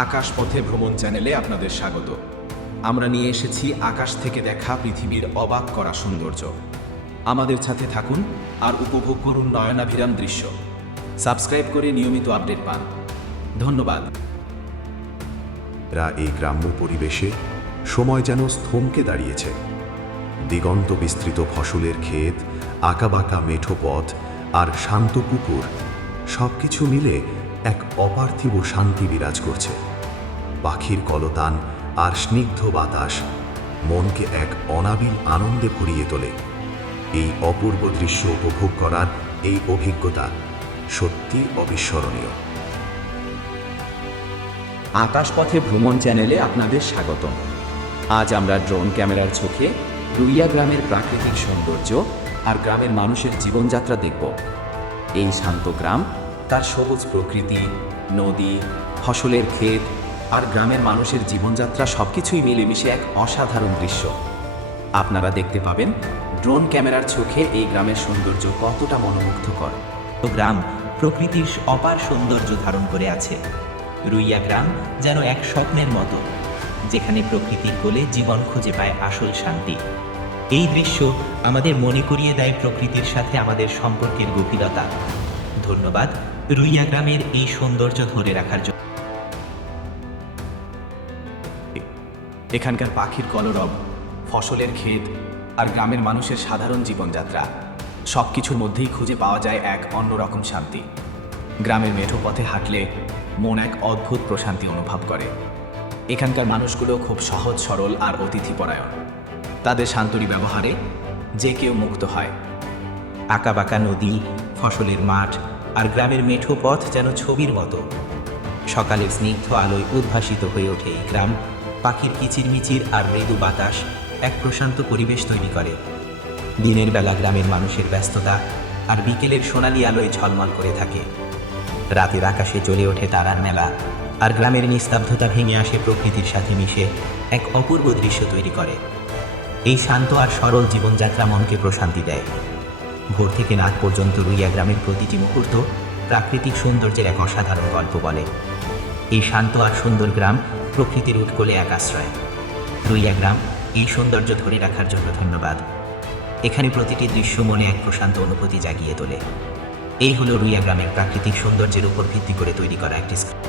আকাশপথে ভ্রমণ চ্যানেলে আপনাদের স্বাগত। আমরা নিয়ে এসেছি আকাশ থেকে দেখা পৃথিবীর অবাক করা সৌন্দর্য। আমাদের সাথে থাকুন আর উপভোগ করুন নয়নাভিরাম দৃশ্য। সাবস্ক্রাইব করে নিয়মিত আপডেট পান। ধন্যবাদ। এই গ্রাম্য পরিবেশে সময় যেন থমকে দাঁড়িয়েছে। দিগন্ত বিস্তৃত ফসলের ক্ষেত, আঁকাবাঁকা মেঠো পথ আর শান্ত পুকুর, সবকিছু মিলে এক অপার্থিব শান্তি বিরাজ করছে। পাখির কলতান আর স্নিগ্ধ বাতাস মনকে এক অনাবিল আনন্দে ভরিয়ে তোলে। এই অপূর্ব দৃশ্য উপভোগ করার এই অভিজ্ঞতা সত্যি অবিস্মরণীয়। আকাশপথে ভ্রমণ চ্যানেলে আপনাদের স্বাগতম। আজ আমরা ড্রোন ক্যামেরার চোখে রুইয়া গ্রামের প্রাকৃতিক সৌন্দর্য আর গ্রামের মানুষের জীবনযাত্রা দেখব। এই শান্ত গ্রাম, তার সবুজ প্রকৃতি, নদী, ফসলের ক্ষেত আর গ্রামের মানুষের জীবনযাত্রা সবকিছুই মিলেমিশে এক অসাধারণ দৃশ্য। আপনারা দেখতে পাবেন ড্রোন ক্যামেরার চোখে এই গ্রামের সৌন্দর্য কতটা মনোমুগ্ধকর। গ্রাম প্রকৃতির অপার সৌন্দর্য ধারণ করে আছে। রুইয়া গ্রাম যেন এক স্বপ্নের মতো, যেখানে প্রকৃতির কোলে জীবন খুঁজে পায় আসল শান্তি। এই দৃশ্য আমাদের মনে করিয়ে দেয় প্রকৃতির সাথে আমাদের সম্পর্কের গভীরতা। ধন্যবাদ রুইয়া গ্রামের এই সৌন্দর্য ধরে রাখার জন্য। এখানকার পাখির কলরব, ফসলের ক্ষেত আর গ্রামের মানুষের সাধারণ জীবনযাত্রা সবকিছুর মধ্যেই খুঁজে পাওয়া যায় এক অন্যরকম শান্তি। গ্রামের মেঠো পথে হাঁটলে মন এক অদ্ভুত প্রশান্তি অনুভব করে। এখানকার মানুষগুলো খুব সহজ সরল আর অতিথিপরায়ণ। তাদের শান্তরি ব্যবহারে যে কেউ মুক্ত হয়। আঁকাবাঁকা নদী, ফসলের মাঠ আর গ্রামের মেঠো পথ যেন ছবির মতো। সকালের স্নিগ্ধ আলোয় উদ্ভাসিত হয়ে ওঠে এই গ্রাম। পাখির কিচিরমিচির আর মৃদু বাতাস এক প্রশান্ত পরিবেশ তৈরি করে। দিনের বেলা গ্রামের মানুষের ব্যস্ততা আর বিকেলের সোনালি আলোয় ঝলমল করে থাকে। রাতের আকাশে জ্বলে ওঠে তারার মেলা, আর গ্রামের নিস্তব্ধতা ভেঙে আসে প্রকৃতির সাথে মিশে এক অপূর্ব দৃশ্য তৈরি করে। এই শান্ত আর সরল জীবনযাত্রা মনকে প্রশান্তি দেয়। ভোর থেকে রাত পর্যন্ত রুইয়া গ্রামের প্রতিটি মুহূর্ত প্রাকৃতিক সৌন্দর্যের এক অসাধারণ গল্প বলে। এই শান্ত আর সুন্দর গ্রাম প্রকৃতির উৎকোলে এক আশ্রয়। রুইয়া গ্রাম এই সৌন্দর্য ধরে রাখার জন্য ধন্যবাদ। এখানে প্রতিটি দৃশ্য মনে এক প্রশান্ত অনুভূতি জাগিয়ে তোলে। এই হলো রুইয়া গ্রামের প্রাকৃতিক সৌন্দর্যের উপর ভিত্তি করে তৈরি করা একটি স্ক্রিপ্ট।